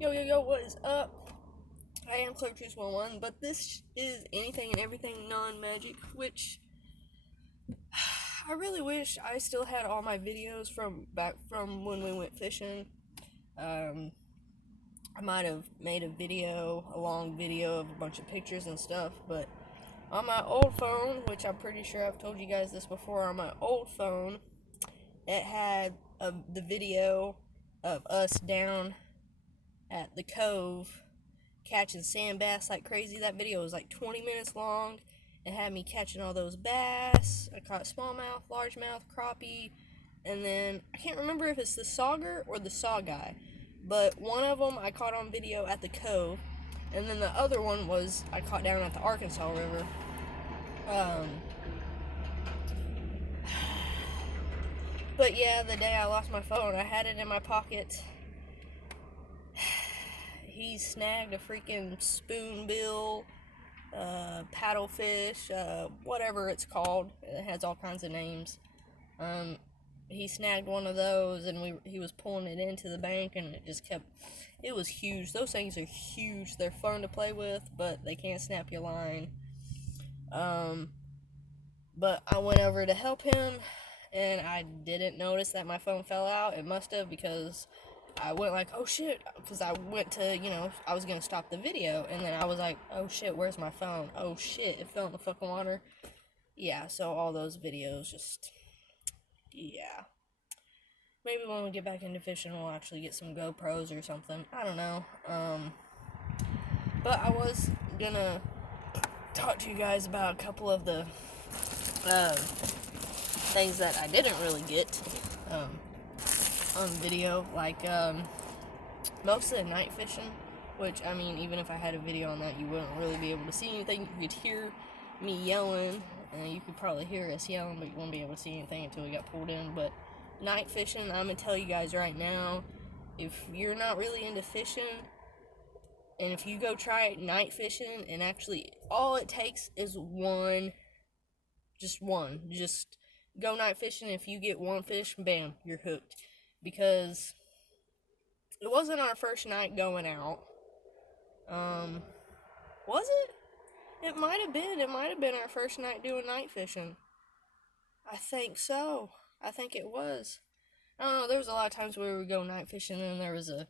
Yo, what is up? I am ClarkJuice11, but this is anything and everything non-magic, which I really wish I still had all my videos from back from when we went fishing. Um, I might have made a long video of a bunch of pictures and stuff, but on my old phone, which I'm pretty sure I've told you guys this before, on my old phone, it had the video of us down at the cove catching sand bass like crazy. That video was like 20 minutes long. It had me catching all those bass. I caught smallmouth, largemouth, crappie, and then I can't remember if it's the sauger or the saw guy, but one of them I caught on video at the cove, and then the other one was I caught down at the Arkansas River. But yeah, the day I lost my phone, I had it in my pocket. He snagged a freaking spoonbill, paddlefish, whatever it's called. It has all kinds of names. He snagged one of those, and he was pulling it into the bank, and it just kept. It was huge. Those things are huge. They're fun to play with, but they can't snap your line. But I went over to help him, and I didn't notice that my phone fell out. It must have, because I went like, oh shit, because I went to, I was going to stop the video, and then I was like, oh shit, where's my phone? Oh shit, it fell in the fucking water. Yeah, so all those videos just, yeah. Maybe when we get back into fishing, we'll actually get some GoPros or something. I don't know. But I was gonna talk to you guys about a couple of the things that I didn't really get on video, like most of the night fishing, which, I mean, even if I had a video on that, you wouldn't really be able to see anything. You could hear me yelling, and you could probably hear us yelling, but you wouldn't be able to see anything until we got pulled in. But night fishing, I'm gonna tell you guys right now, if you're not really into fishing, and if you go try night fishing, and actually all it takes is just go night fishing. If you get one fish, bam, you're hooked. Because it wasn't our first night going out. Was it? It might have been. It might have been our first night doing night fishing. I think so. I think it was. I don't know, there was a lot of times where we would go night fishing, and there was a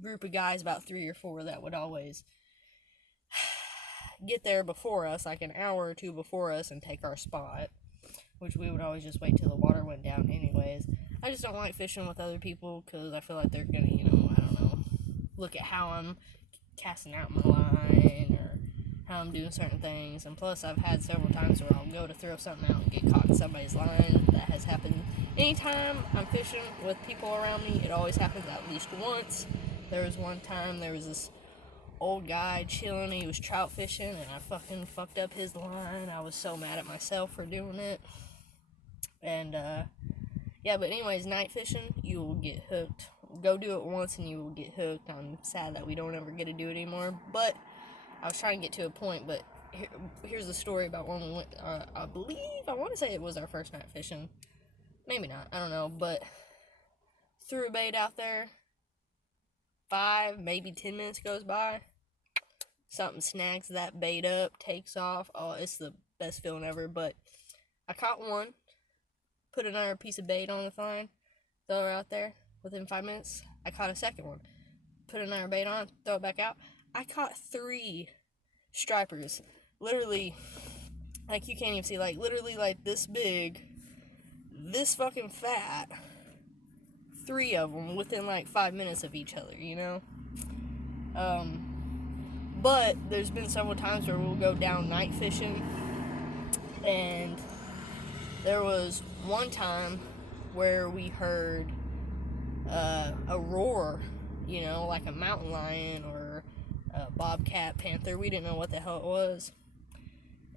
group of guys, about 3 or 4, that would always get there before us, like an hour or two before us, and take our spot, which we would always just wait till the water went down anyways. I just don't like fishing with other people, because I feel like they're gonna, I don't know, look at how I'm casting out my line, or how I'm doing certain things. And plus, I've had several times where I'll go to throw something out and get caught in somebody's line. That has happened. Anytime I'm fishing with people around me, it always happens at least once. There was one time, there was this old guy chilling, he was trout fishing, and I fucking fucked up his line. I was so mad at myself for doing it. And, yeah, but anyways, night fishing, you will get hooked. Go do it once and you will get hooked. I'm sad that we don't ever get to do it anymore, but I was trying to get to a point. But here's the story about when we went, I want to say it was our first night fishing. Maybe not, I don't know, but threw a bait out there. 5, maybe 10 minutes goes by. Something snags that bait up, takes off. Oh, it's the best feeling ever. But I caught one, put another piece of bait on the line, throw her out there. Within 5 minutes, I caught a second one, put another bait on, throw it back out. I caught 3 stripers. Literally, like, you can't even see, like, literally, like, this big, this fucking fat. 3 of them within like 5 minutes of each other, But there's been several times where we'll go down night fishing, and there was one time where we heard a roar, like a mountain lion or a bobcat, panther. We didn't know what the hell it was,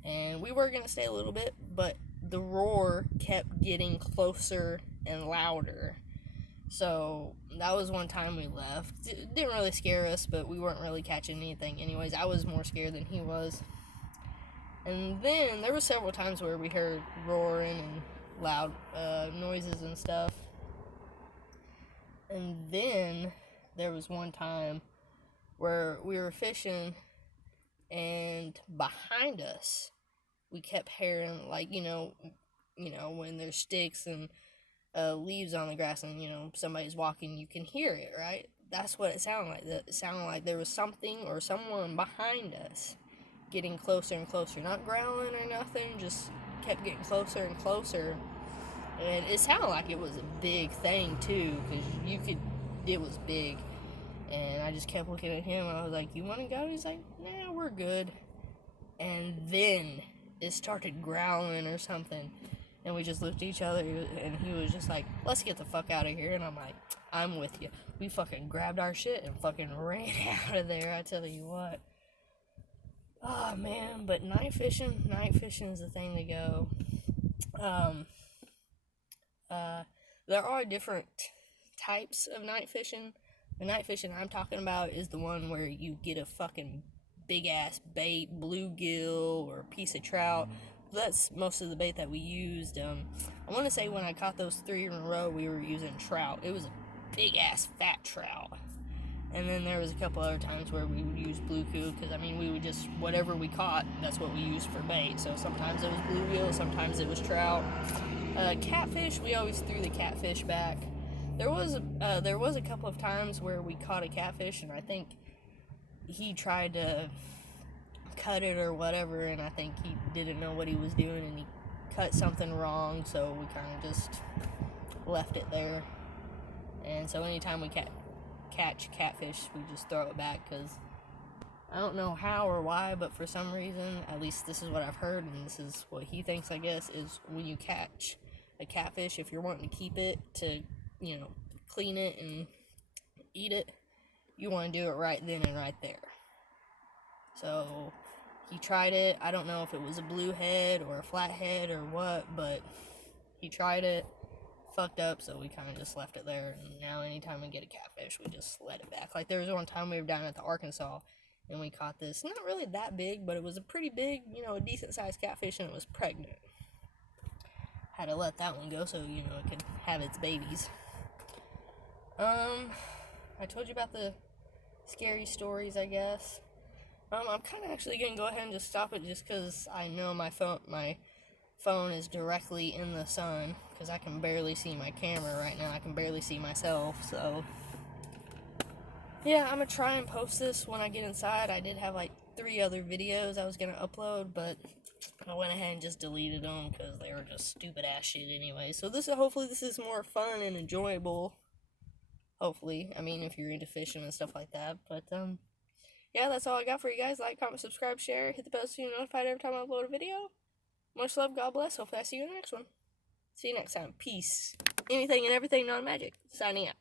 and we were gonna stay a little bit, but the roar kept getting closer and louder. So that was one time we left. It didn't really scare us, but we weren't really catching anything anyways. I was more scared than he was. And then there were several times where we heard roaring and loud noises and stuff. And then there was one time where we were fishing, and behind us, we kept hearing, like, when there's sticks and leaves on the grass and, somebody's walking, you can hear it, right? That's what it sounded like. It sounded like there was something or someone behind us getting closer and closer. Not growling or nothing, just kept getting closer and closer. And it sounded like it was a big thing, too, because it was big. And I just kept looking at him, and I was like, you want to go? He's like, nah, we're good. And then it started growling or something. And we just looked at each other, and he was just like, let's get the fuck out of here. And I'm like, I'm with you. We fucking grabbed our shit and fucking ran out of there, I tell you what. Oh, man, but night fishing is the thing to go. There are different types of night fishing. The night fishing I'm talking about is the one where you get a fucking big ass bait, bluegill or a piece of trout. That's most of the bait that we used. I want to say when I caught those 3 in a row, we were using trout. It was a big ass fat trout. And then there was a couple other times where we would use bluegill, because we would just, whatever we caught, that's what we used for bait. So sometimes it was bluegill, sometimes it was trout. Catfish, we always threw the catfish back. There was a couple of times where we caught a catfish, and I think he tried to cut it or whatever, and I think he didn't know what he was doing, and he cut something wrong, so we kind of just left it there. And so anytime we catch catfish, we just throw it back, because I don't know how or why, but for some reason, at least this is what I've heard, and this is what he thinks, I guess, is when you catch a catfish, if you're wanting to keep it to, clean it and eat it, you want to do it right then and right there. So he tried it. I don't know if it was a blue head or a flat head or what, but he tried it, fucked up, so we kind of just left it there. And now anytime we get a catfish, we just let it back. Like, there was one time we were down at the Arkansas, and we caught this, not really that big, but it was a pretty big, a decent sized catfish, and it was pregnant. Had to let that one go so, it could have its babies. I told you about the scary stories, I guess. I'm kind of actually going to go ahead and just stop it, just because I know my phone is directly in the sun, because I can barely see my camera right now. I can barely see myself, so yeah, I'm going to try and post this when I get inside. I did have like 3 other videos I was going to upload, but I went ahead and just deleted them because they were just stupid ass shit anyway. So hopefully this is more fun and enjoyable. Hopefully. If you're into fishing and stuff like that. But, yeah, that's all I got for you guys. Like, comment, subscribe, share, hit the bell so you're notified every time I upload a video. Much love, God bless. Hopefully I see you in the next one. See you next time. Peace. Anything and everything non-magic. Signing out.